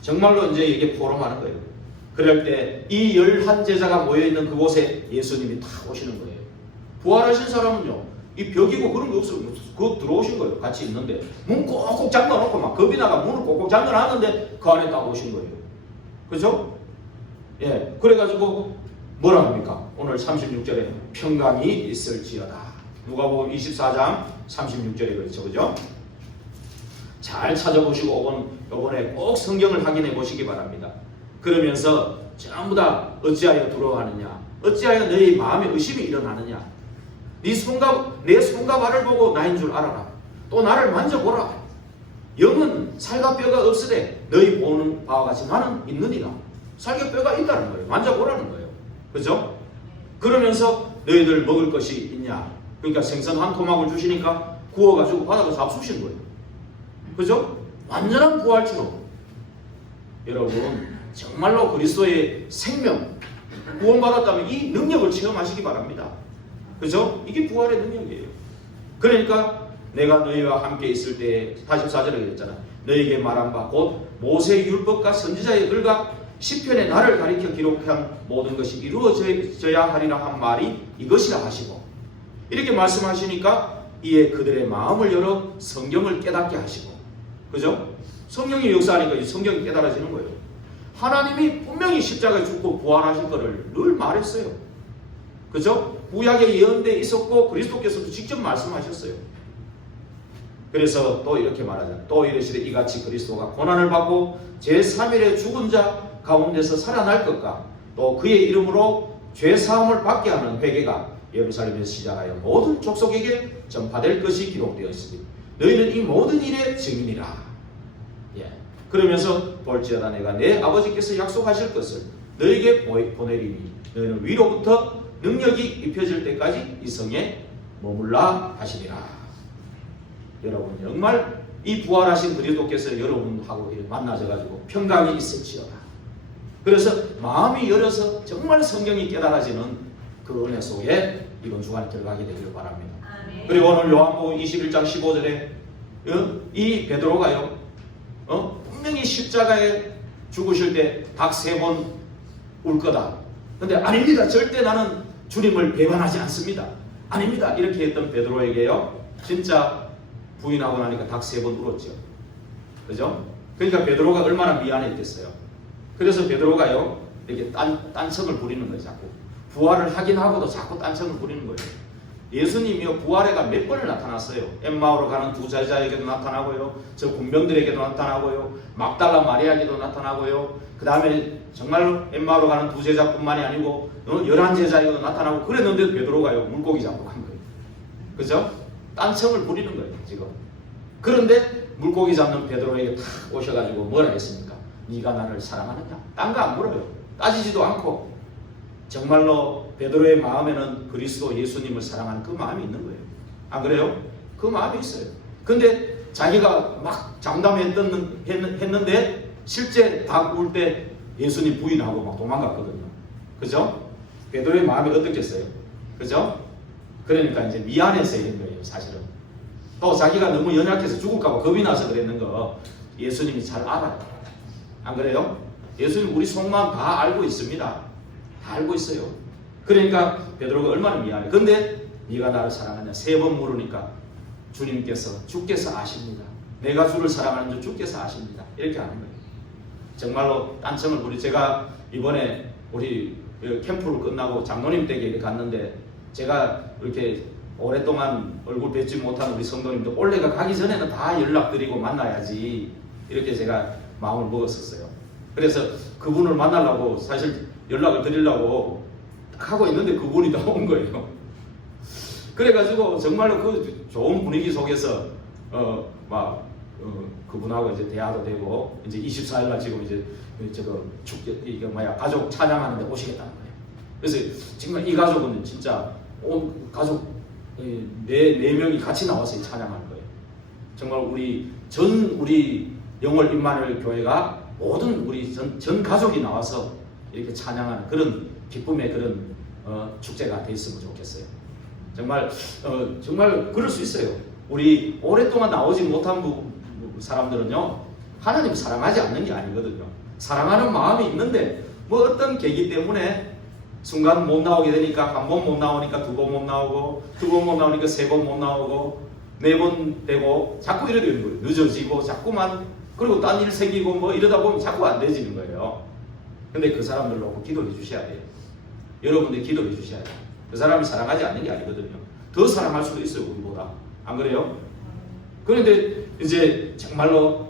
정말로 이제 이게 포럼하는 거예요. 그럴 때 이 11제자가 모여있는 그곳에 예수님이 다 오시는 거예요. 부활하신 사람은요 이 벽이고 그런 거 없어요. 그거 들어오신 거예요. 같이 있는데 문 꼭꼭 잠궈놓고 막 겁이 나가 문을 꼭꼭 잠궈놨는데 그 안에 딱 오신 거예요. 그죠? 예, 그래가지고 뭐라 합니까? 오늘 36절에 평강이 있을지어다. 누가복음 24장 36절에 그렇죠, 그죠? 잘 찾아보시고 이번에 꼭 성경을 확인해 보시기 바랍니다. 그러면서 전부 다 어찌하여 두려워하느냐? 어찌하여 너희 마음에 의심이 일어나느냐? 네 손과 내 손과 발을 보고 나인 줄 알아라. 또 나를 만져보라. 영은 살과 뼈가 없으되 너희 보는 바와 같이 나는 있느니라. 살과 뼈가 있다는 거예요. 만져보라는 거예요. 그죠? 그러면서 너희들 먹을 것이 있냐? 그러니까 생선 한 토막을 주시니까 구워가지고 바다로 잡수신 거예요. 그죠? 완전한 부활처럼. 여러분 정말로 그리스도의 생명 구원받았다면 이 능력을 체험하시기 바랍니다. 그죠? 이게 부활의 능력이에요. 그러니까 내가 너희와 함께 있을 때 44절에 그랬잖아. 너희에게 말한 바 곧 모세의 율법과 선지자의 글과 시편에 나를 가리켜 기록한 모든 것이 이루어져야 하리라 한 말이 이것이라 하시고 이렇게 말씀하시니까 이에 그들의 마음을 열어 성경을 깨닫게 하시고 그죠? 성령이 역사하니까 이 성경이 깨달아지는 거예요. 하나님이 분명히 십자가에 죽고 부활하실 것을 늘 말했어요. 그죠? 구약에 예언되어 있었고 그리스도께서도 직접 말씀하셨어요. 그래서 또 이렇게 말하잖아요. 또 이르시되 이같이 그리스도가 고난을 받고 제3일에 죽은 자 가운데서 살아날 것과 또 그의 이름으로 죄사함을 받게 하는 회개가 예루살렘에서 시작하여 모든 족속에게 전파될 것이 기록되어 있으니 너희는 이 모든 일의 증인이라. 예. 그러면서 볼지어다 내가 내 아버지께서 약속하실 것을 너희에게 보내리니 너희는 위로부터 능력이 입혀질 때까지 이 성에 머물라 하시리라. 여러분 정말 이 부활하신 그리스도께서 여러분하고 만나셔가지고 평강이 있을지어다. 그래서 마음이 열어서 정말 성경이 깨달아지는 그 은혜 속에 이번 주간에 들어가게 되기를 바랍니다. 아멘. 그리고 오늘 요한복음 21장 15절에 이 베드로가요 분명히 십자가에 죽으실 때 닭 3번 울 거다. 근데 아닙니다. 절대 나는 주님을 배반하지 않습니다. 아닙니다. 이렇게 했던 베드로에게요 진짜 부인하고 나니까 닭 3번 울었죠. 그죠? 그러니까 베드로가 얼마나 미안했겠어요. 그래서 베드로가요 이렇게 딴청을 부리는 거예요. 자꾸 부활을 하긴 하고도 자꾸 딴청을 부리는 거예요. 예수님이요 부활해가 몇 번을 나타났어요. 엠마오로 가는 두 제자에게도 나타나고요, 저 군병들에게도 나타나고요, 막달라 마리아에게도 나타나고요, 그 다음에 정말로 엠마오로 가는 두 제자뿐만이 아니고 11제자에게도 나타나고 그랬는데도 베드로가요 물고기 잡고 간 거예요. 그죠? 딴청을 부리는 거예요 지금. 그런데 물고기 잡는 베드로에게 탁 오셔가지고 뭐라 했습니까? 네가 나를 사랑하느냐? 딴 거 안 물어요. 따지지도 않고 정말로 베드로의 마음에는 그리스도 예수님을 사랑하는 그 마음이 있는 거예요. 안 그래요? 그 마음이 있어요. 근데 자기가 막 장담했는데 실제 닭 울 때 예수님 부인하고 막 도망갔거든요. 그죠? 베드로의 마음이 어떻겠어요? 그죠? 그러니까 이제 미안해서 이런 거예요, 사실은. 또 자기가 너무 연약해서 죽을까봐 겁이 나서 그랬는 거 예수님이 잘 알아요. 안 그래요? 예수님 우리 속마음 다 알고 있습니다. 다 알고 있어요. 그러니까 베드로가 얼마나 미안해. 근데 네가 나를 사랑하냐 3번 물으니까 주께서 아십니다. 내가 주를 사랑하는 줄 주께서 아십니다. 이렇게 하는 거예요. 정말로 딴청을 부리. 제가 이번에 우리 캠프를 끝나고 장로님 댁에 이렇게 갔는데 제가 이렇게 오랫동안 얼굴 뵙지 못한 우리 성도님들 올해가 가기 전에는 다 연락드리고 만나야지 이렇게 제가 마음을 먹었었어요. 그래서 그분을 만나려고 사실 연락을 드리려고 딱 하고 있는데 그분이 나온 거예요. 그래가지고 정말로 그 좋은 분위기 속에서 그분하고 이제 대화도 되고 이제 24일날 지금 이제 저거 축제 이게 가족 찬양하는데 오시겠다는 거예요. 그래서 정말 이 가족은 진짜 온 가족 네 명이 같이 나와서 찬양하는 거예요. 정말 우리 영월 임마누엘 교회가 모든 우리 전 가족이 나와서 이렇게 찬양하는 그런 기쁨의 그런 축제가 됐으면 좋겠어요. 정말 그럴 수 있어요. 우리 오랫동안 나오지 못한 사람들은요 하나님 사랑하지 않는 게 아니거든요. 사랑하는 마음이 있는데 뭐 어떤 계기 때문에 순간 못 나오게 되니까 한 번 못 나오니까 두 번 못 나오고 두 번 못 나오니까 세 번 못 나오고 네 번 되고 자꾸 이래 되는 거예요. 늦어지고 자꾸만 그리고 딴 일 생기고 뭐 이러다 보면 자꾸 안 되지는 거예요. 근데 그 사람들 놓고 기도해 주셔야 돼요. 여러분들 기도해 주셔야 돼요. 그 사람이 사랑하지 않는 게 아니거든요. 더 사랑할 수도 있어요, 우리보다. 안 그래요? 그런데 이제 정말로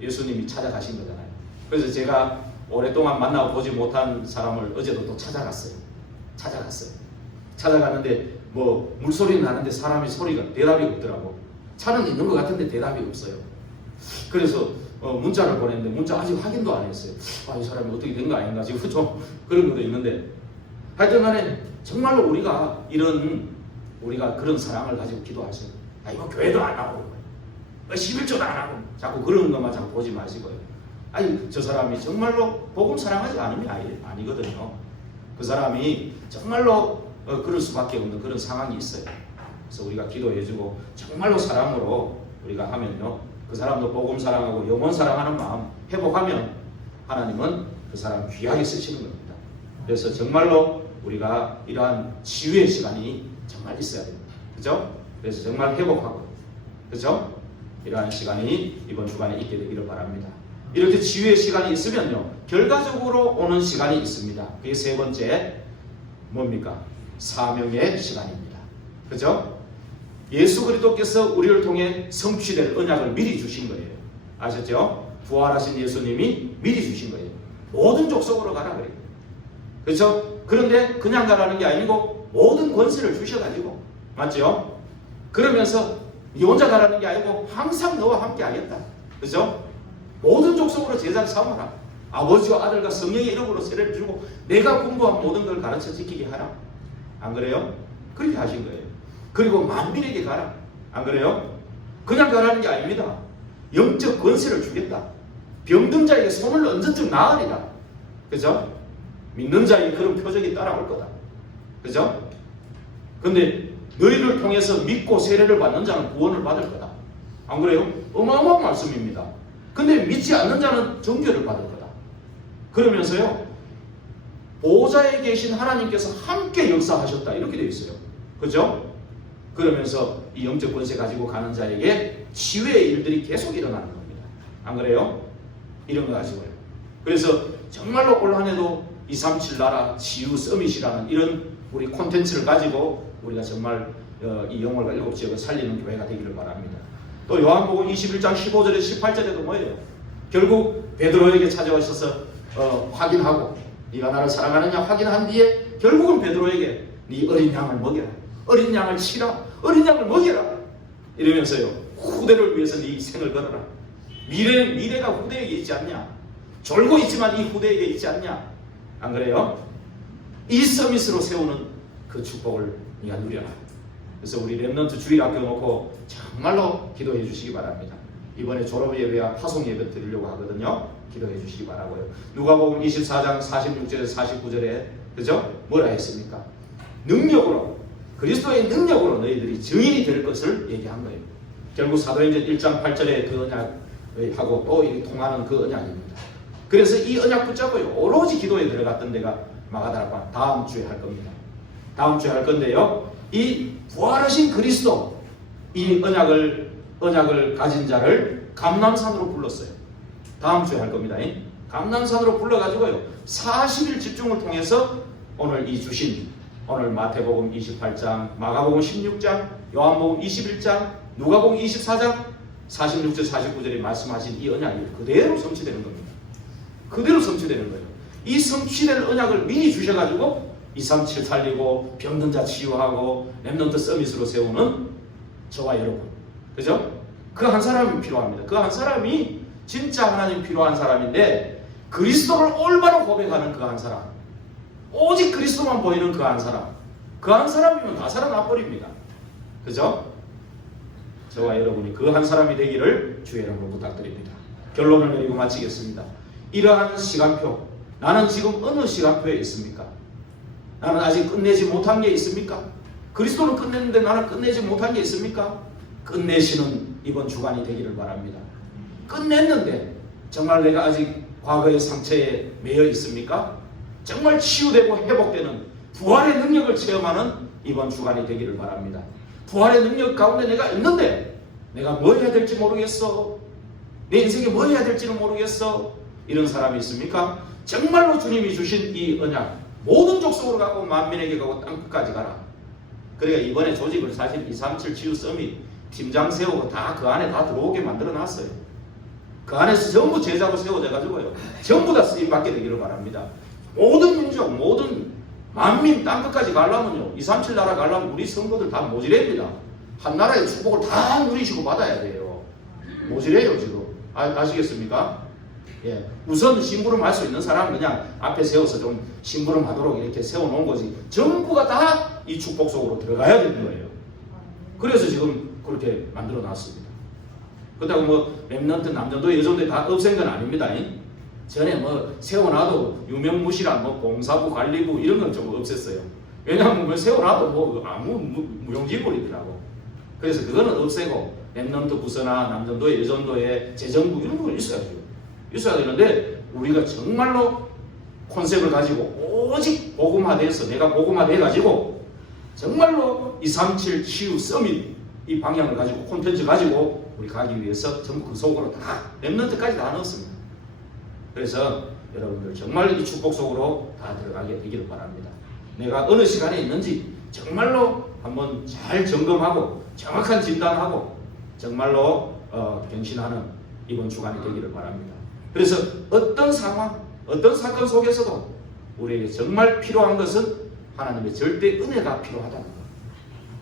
예수님이 찾아가신 거잖아요. 그래서 제가 오랫동안 만나보지 못한 사람을 어제도 또 찾아갔어요. 찾아갔는데 뭐 물소리는 나는데 사람이 소리가 대답이 없더라고. 차는 있는 것 같은데 대답이 없어요. 그래서 문자를 보냈는데 문자 아직 확인도 안 했어요. 아, 이 사람이 어떻게 된 거 아닌가 지금 좀 그런 것도 있는데 하여튼 간에 정말로 우리가 그런 사랑을 가지고 기도하세요. 아, 이거 교회도 안 나오고 11조도 안 하고 자꾸 그런 것만 자꾸 보지 마시고요. 아니 저 사람이 정말로 복음 사랑하지 않으면 아니거든요. 그 사람이 정말로 그럴 수밖에 없는 그런 상황이 있어요. 그래서 우리가 기도해주고 정말로 사랑으로 우리가 하면요, 그 사람도 복음 사랑하고 영혼 사랑하는 마음 회복하면 하나님은 그 사람 귀하게 쓰시는 겁니다. 그래서 정말로 우리가 이러한 치유의 시간이 정말 있어야 됩니다. 그죠? 그래서 정말 회복하고, 그죠? 이러한 시간이 이번 주간에 있게 되기를 바랍니다. 이렇게 치유의 시간이 있으면요, 결과적으로 오는 시간이 있습니다. 그게 세 번째 뭡니까? 사명의 시간입니다. 그죠? 예수 그리스도께서 우리를 통해 성취될 언약을 미리 주신 거예요. 아셨죠? 부활하신 예수님이 미리 주신 거예요. 모든 족속으로 가라 그래요. 그렇죠? 그런데 그냥 가라는 게 아니고 모든 권세를 주셔가지고, 맞죠? 그러면서 네 혼자 가라는 게 아니고 항상 너와 함께 하겠다. 그죠? 모든 족속으로 제자를 삼아라. 아버지와 아들과 성령의 이름으로 세례를 주고 내가 공부한 모든 걸 가르쳐 지키게 하라. 안 그래요? 그렇게 하신 거예요. 그리고 만민에게 가라. 안 그래요? 그냥 가라는 게 아닙니다. 영적 권세를 주겠다. 병든 자에게 손을 얹어จึ 나으리라. 그죠? 믿는 자에게 그런 표적이 따라올 거다. 그죠? 근데 너희를 통해서 믿고 세례를 받는 자는 구원을 받을 거다. 안 그래요? 어마어마한 말씀입니다. 근데 믿지 않는 자는 정죄를 받을 거다. 그러면서요, 보좌에 계신 하나님께서 함께 역사하셨다. 이렇게 되어 있어요. 그죠? 그러면서 이 영적 권세 가지고 가는 자에게 치유의 일들이 계속 일어나는 겁니다. 안 그래요? 이런 거 가지고요. 그래서 정말로 올 한 해도 237 나라 치유 서밋이라는 이런 우리 콘텐츠를 가지고 우리가 정말 이 영월과 7지역을 살리는 교회가 되기를 바랍니다. 또 요한복음 21장 15절에 18절에도 뭐예요? 결국 베드로에게 찾아오셔서 확인하고 네가 나를 사랑하느냐 확인한 뒤에 결국은 베드로에게 네 어린 양을 먹여라. 어린 양을 치라. 어린 양을 먹여라. 이러면서요, 후대를 위해서 네 생을 걸어라. 미래가 후대에게 있지 않냐? 졸고 있지만 이 후대에게 있지 않냐? 안 그래요? 이 서밋으로 세우는 그 축복을 네가 누려라. 그래서 우리 렘넌트 주일학교 놓고 정말로 기도해 주시기 바랍니다. 이번에 졸업예배와 파송예배 드리려고 하거든요. 기도해 주시기 바라고요. 누가복음 24장 46절에서 49절에 그죠? 뭐라 했습니까? 능력으로, 그리스도의 능력으로 너희들이 증인이 될 것을 얘기한 거예요. 결국 사도행전 1장 8절에 그 언약하고 또 이렇게 통하는 그 언약입니다. 그래서 이 언약 붙잡고요, 오로지 기도에 들어갔던 데가 마가다락방 다음 주에 할 겁니다. 다음 주에 할 건데요, 이 부활하신 그리스도, 이 언약을 가진 자를 감람산으로 불렀어요. 다음 주에 할 겁니다. 감람산으로 불러가지고요, 40일 집중을 통해서 오늘 이 주신, 오늘 마태복음 28장, 마가복음 16장, 요한복음 21장, 누가복음 24장 46절 49절에 말씀하신 이 언약이 그대로 성취되는 겁니다. 그대로 성취되는 거예요. 이 성취될 언약을 미리 주셔가지고 237 살리고 병든 자 치유하고 렘넌트 서밋으로 세우는 저와 여러분, 그죠? 그 한 사람이 필요합니다. 그 한 사람이 진짜 하나님 필요한 사람인데, 그리스도를 올바로 고백하는 그 한 사람, 오직 그리스도만 보이는 그 한 사람, 그 한 사람이면 다 살아나 버립니다. 그죠? 저와 여러분이 그 한 사람이 되기를 주의 이름으로 부탁드립니다. 결론을 내리고 마치겠습니다. 이러한 시간표, 나는 지금 어느 시간표에 있습니까? 나는 아직 끝내지 못한 게 있습니까? 그리스도는 끝냈는데 나는 끝내지 못한 게 있습니까? 끝내시는 이번 주간이 되기를 바랍니다. 끝냈는데 정말 내가 아직 과거의 상처에 매여 있습니까? 정말 치유되고 회복되는 부활의 능력을 체험하는 이번 주간이 되기를 바랍니다. 부활의 능력 가운데 내가 있는데 내가 뭐 해야 될지 모르겠어. 내 인생에 뭐 해야 될지는 모르겠어. 이런 사람이 있습니까? 정말로 주님이 주신 이 언약 모든 족속으로 가고 만민에게 가고 땅끝까지 가라. 그러니까 이번에 조직을 사실 237 치유 서밋 팀장 세우고 다 그 안에 다 들어오게 만들어 놨어요. 그 안에서 전부 제자로 세워져 가지고요. 전부 다 쓰임받게 되기를 바랍니다. 모든 민족, 모든 만민 땅끝까지 가려면요. 237 나라 가려면 우리 성도들 다 모질입니다. 한 나라의 축복을 다 누리시고 받아야 돼요. 모질해요 지금. 아시겠습니까? 예. 우선 심부름 할 수 있는 사람은 그냥 앞에 세워서 좀 심부름 하도록 이렇게 세워놓은 거지. 전부가 다 이 축복 속으로 들어가야 되는 거예요. 그래서 지금 그렇게 만들어 놨습니다. 그렇다고 뭐 렘넌트 남전도 여전도 다 없앤 건 아닙니다. 전에 뭐 세워놔도 유명무실한 뭐 공사부 관리부 이런 건 좀 없앴어요. 왜냐하면 뭐 세워놔도 뭐 아무 무용지물이더라고. 그래서 그거는 없애고 렘넌트 부서나 남전도에 여전도에 재정부 이런 거 있어야 되는데 우리가 정말로 컨셉을 가지고 오직 복음화돼서 내가 복음화돼가지고 정말로 237 치유 서밋 이 방향을 가지고 콘텐츠 가지고 우리 가기 위해서 전부 그 속으로 다 렘넌트까지 다 넣었습니다. 그래서 여러분들 정말 이 축복 속으로 다 들어가게 되기를 바랍니다. 내가 어느 시간에 있는지 정말로 한번 잘 점검하고 정확한 진단하고 정말로 변신하는 이번 주간이 되기를 바랍니다. 그래서 어떤 상황, 어떤 사건 속에서도 우리에게 정말 필요한 것은 하나님의 절대 은혜가 필요하다는 것.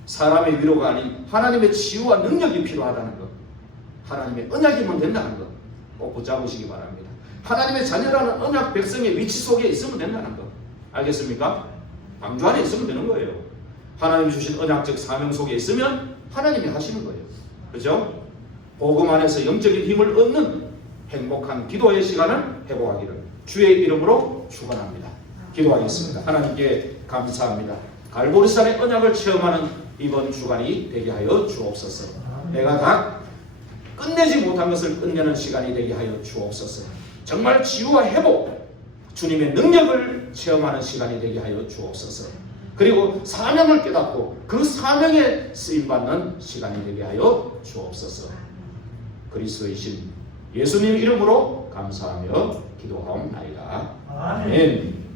사람의 위로가 아닌 하나님의 치유와 능력이 필요하다는 것. 하나님의 언약이면 된다는 것. 꼭 붙잡으시기 바랍니다. 하나님의 자녀라는 언약 백성의 위치 속에 있으면 된다는 것. 알겠습니까? 방주 안에 있으면 되는 거예요. 하나님이 주신 언약적 사명 속에 있으면 하나님이 하시는 거예요. 그렇죠? 복음 안에서 영적인 힘을 얻는 행복한 기도의 시간을 회복하기를 주의 이름으로 축원합니다. 기도하겠습니다. 하나님께 감사합니다. 갈보리산의 언약을 체험하는 이번 주간이 되게 하여 주옵소서. 내가 다 끝내지 못한 것을 끝내는 시간이 되게 하여 주옵소서. 정말 치유와 회복, 주님의 능력을 체험하는 시간이 되게 하여 주옵소서. 그리고 사명을 깨닫고 그 사명에 쓰임받는 시간이 되게 하여 주옵소서. 그리스도의 신 예수님 이름으로 감사하며 기도하옵나이다. 아멘.